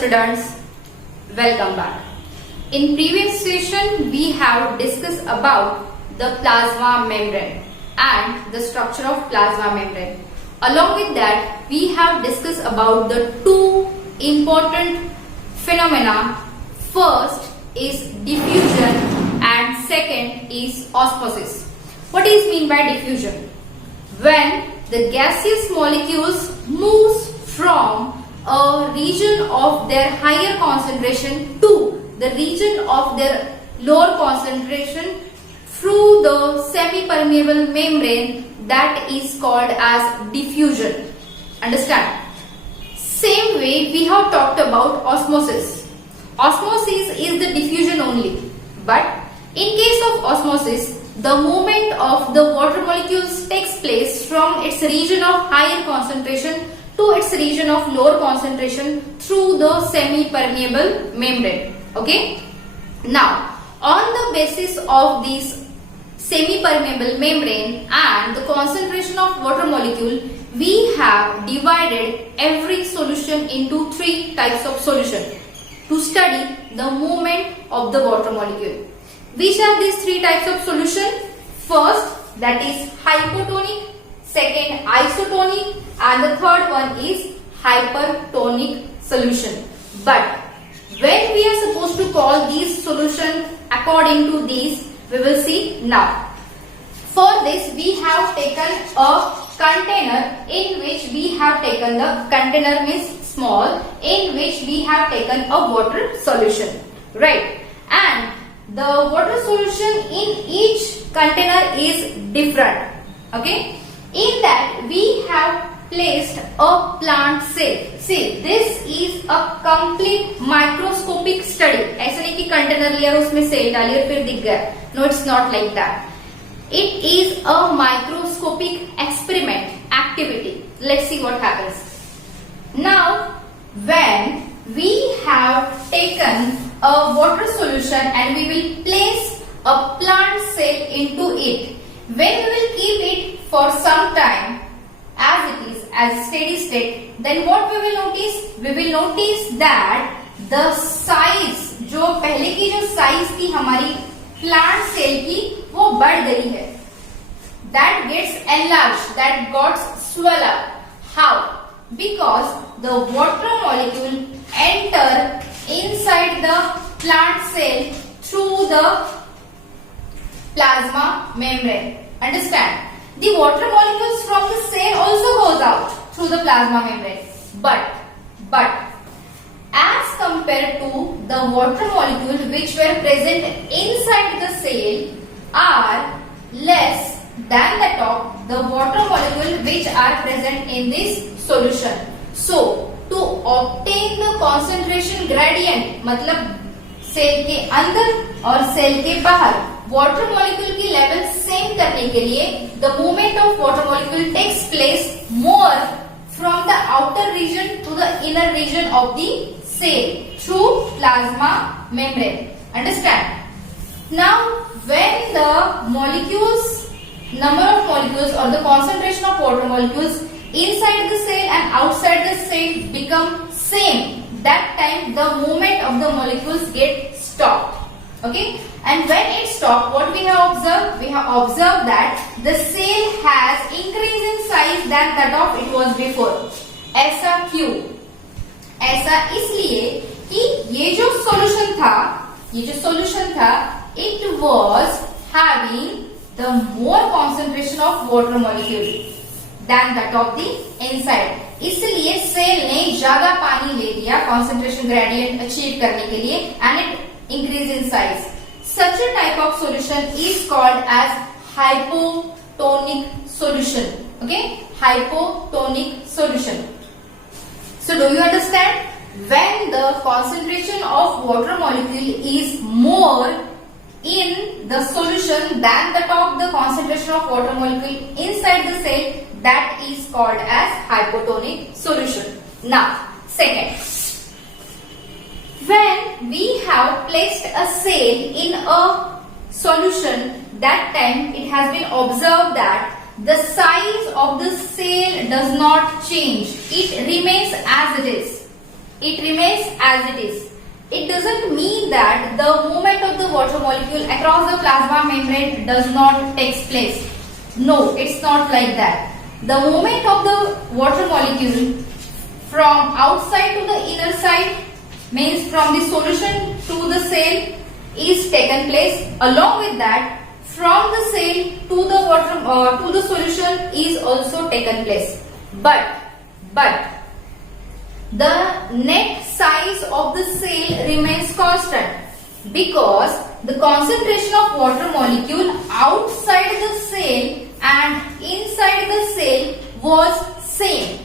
students, welcome back. In previous session we have discussed about the plasma membrane and the structure of plasma membrane. Along with that we have discussed about the two important phenomena. First is diffusion and second is osmosis. What is mean by diffusion? When the gaseous molecules moves from a region of their higher concentration to the region of their lower concentration through the semi-permeable membrane, that is called as diffusion. Understand? Same way we have talked about osmosis. Osmosis is the diffusion only, but in case of osmosis, the movement of the water molecules takes place from its region of higher concentration to its region of lower concentration through the semi-permeable membrane. Okay? Now, on the basis of this semi-permeable membrane and the concentration of water molecule, we have divided every solution into three types of solution to study the movement of the water molecule. Which are these three types of solution? First, that is hypotonic, second isotonic, and the third one is hypertonic solution. But when we are supposed to call these solution according to these, we will see now. For this we have taken a container in which we have taken the container means small, in which we have taken a water solution, right? And the water solution in each container is different. Okay? In that we have placed a plant cell. See, this is a complete microscopic study. ऐसा नहीं कि container लिया और उसमें cell डाली और फिर दिख गया. No, it's not like that. It is a microscopic experiment activity. Let's see what happens. Now, when we have taken a water solution and we will place a plant cell into it, when we will keep it for some time as it is, as steady state, then what we will notice? We will notice that the size, जो पहले की जो size थी हमारी plant cell की, वो बढ़ गई है. That gets enlarged, that got swell up. How? Because the water molecule enter inside the plant cell through the plasma membrane. Understand? The water molecules from the cell also goes out through the plasma membrane. But as compared to the water molecules which were present inside the cell are less than that of the water molecule which are present in this solution. So, to obtain the concentration gradient, मतलब cell के अंदर और cell के बाहर water molecule की level same करने के लिए the movement of water molecule takes place more from the outer region to the inner region of the cell through plasma membrane. Understand? Now, when the molecules, number of molecules or the concentration of water molecules inside the cell and outside the cell become same, that time the movement of the molecules get stopped. Okay? And when it stopped, what we have observed? We have observed that the cell has increased in size than that of it was before. ऐसा क्यों? ऐसा इसलिए कि ये जो solution था, it was having the more concentration of water molecule than that of the inside. इसलिए cell ने ज्यादा पानी ले लिया concentration gradient achieve करने के लिए and it increase in size. Such a type of solution is called as hypotonic solution. Okay? Hypotonic solution. So do you understand? When the concentration of water molecule is more in the solution than that of the concentration of water molecule inside the cell, that is called as hypotonic solution. Now, second, when we have placed a cell in a solution, that time it has been observed that the size of the cell does not change. It remains as it is. it remains as it is. It doesn't mean that the movement of the water molecule across the plasma membrane does not take place. No, it's not like that. The movement of the water molecule from outside to the inner side, means from the solution to the cell, is taken place. Along with that, from the cell to the water to the solution is also taken place. But the net size of the cell remains constant because the concentration of water molecule outside the cell and inside the cell was same.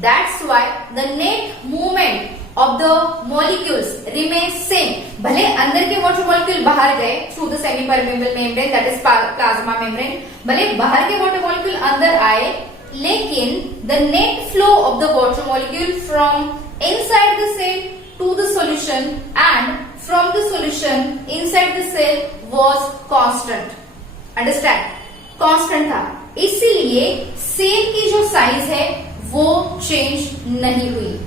That's why the net movement of the molecules remains same. भले अंदर के water molecule बाहर गए through the semi-permeable membrane, that is plasma membrane, भले बाहर के water molecule अंदर आए, लेकिन the net flow of the water molecule from inside the cell to the solution and from the solution inside the cell was constant. Understand? Constant था, इसीलिए cell की जो साइज है वो चेंज नहीं हुई.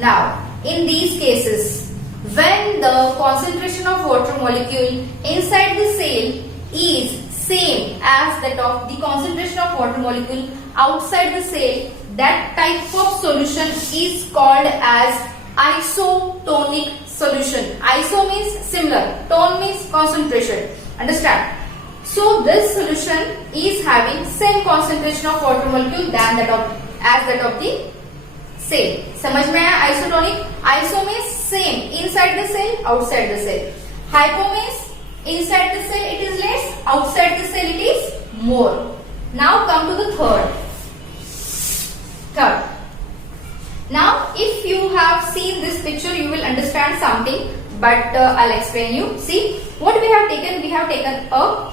Now, in these cases, when the concentration of water molecule inside the cell is same as that of the concentration of water molecule outside the cell, that type of solution is called as isotonic solution. Iso means similar, tone means concentration. Understand? So this solution is having same concentration of water molecule than that of the cell. समझ में आया? Isotonic. Iso means same, inside the cell, outside the cell. Hypo means inside the cell it is less, outside the cell it is more. Now come to the third. Now if you have seen this picture you will understand something, but I'll explain you. See what we have taken. We have taken a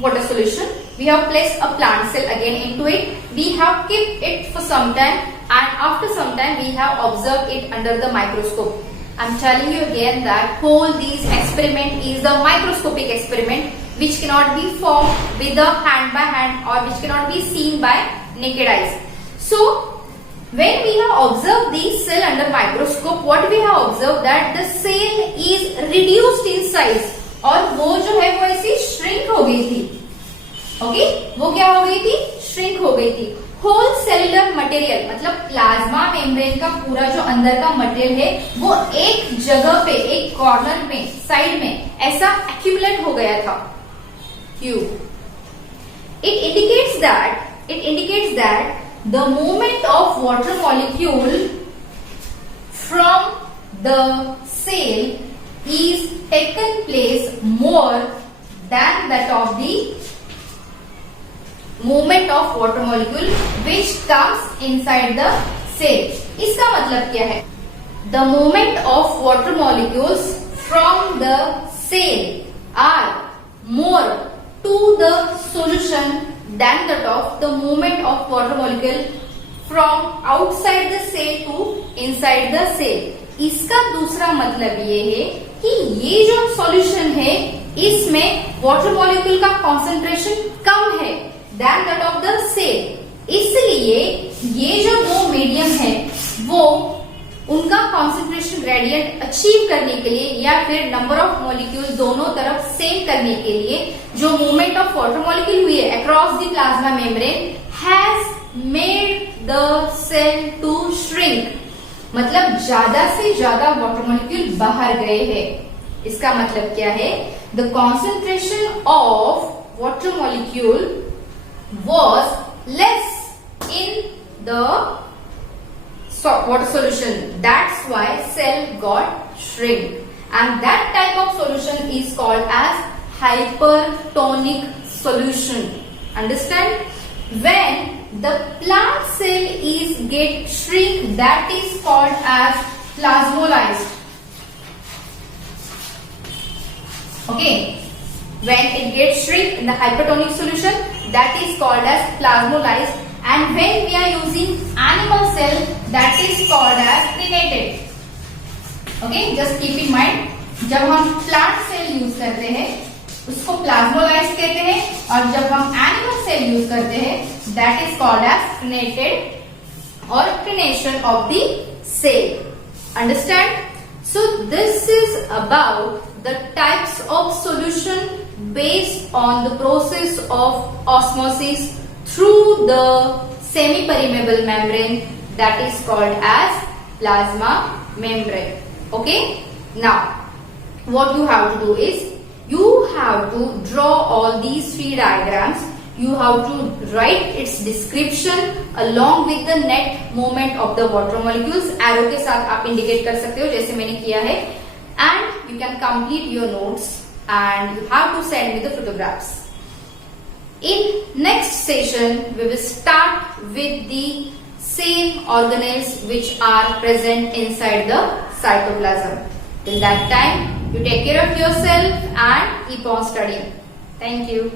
water solution. We have placed a plant cell again into it. We have kept it for some time, and after some time we have observed it under the microscope. I'm telling you again that whole this experiment is the microscopic experiment which cannot be formed with the hand by hand or which cannot be seen by naked eyes. So when we have observed this cell under microscope, what we have observed that the cell is reduced in size, और वो जो है वो ऐसी shrink हो गई थी. Okay, वो क्या हो गई थी? श्रिंक हो गई थी. होल सेलुलर मटेरियल मतलब प्लाज्मा मेम्ब्रेन का पूरा जो अंदर का मटेरियल है वो एक जगह पे, एक कॉर्नर में, साइड में ऐसा एक्यूमुलेट हो गया था. क्यों? It indicates that the movement of water molecule from the cell is taken place more than that of the movement of water molecule which comes inside the cell. इसका मतलब क्या है? The movement of water molecules from the cell are more to the solution than that of the movement of water molecule from outside the cell to inside the cell. इसका दूसरा मतलब ये है कि ये जो सॉल्यूशन है इसमें वाटर मॉलिक्यूल का कॉन्सेंट्रेशन कम है than that of the cell. इसलिए ये जो दो मीडियम है वो उनका कॉन्सेंट्रेशन ग्रेडियंट अचीव करने के लिए या फिर नंबर ऑफ मॉलिक्यूल दोनों तरफ सेम करने के लिए जो मूवमेंट ऑफ वाटर मॉलिक्यूल हुई है across the plasma membrane has made the cell to shrink. मतलब ज्यादा से ज्यादा वाटर मॉलिक्यूल बाहर गए हैं. इसका मतलब क्या है? The concentration of water molecule was less in the water solution. That's why cell got shrink, and that type of solution is called as hypertonic solution. Understand? When the plant cell is get shrink, that is called as plasmolyzed. Okay, when it gets shrink in the hypertonic solution, that is called as plasmolyzed, and when we are using animal cell, that is called as crenated. Okay, just keep in mind, जब हम plant cell use करते हैं उसको plasmolyzed कहते हैं, और जब हम animal cell यूज करते हैं that is called as crenated or crenation of the cell. Understand? So this is about the types of solution based on the process of osmosis through the semi-permeable membrane that is called as plasma membrane. Okay? Now, what you have to do is, you have to draw all these three diagrams. You have to write its description along with the net movement of the water molecules. Arrow के साथ आप indicate कर सकते हो जैसे मैंने किया है. And you can complete your notes and you have to send me the photographs. In next session, we will start with the same organelles which are present inside the cytoplasm. Till that time, you take care of yourself and keep on studying. Thank you.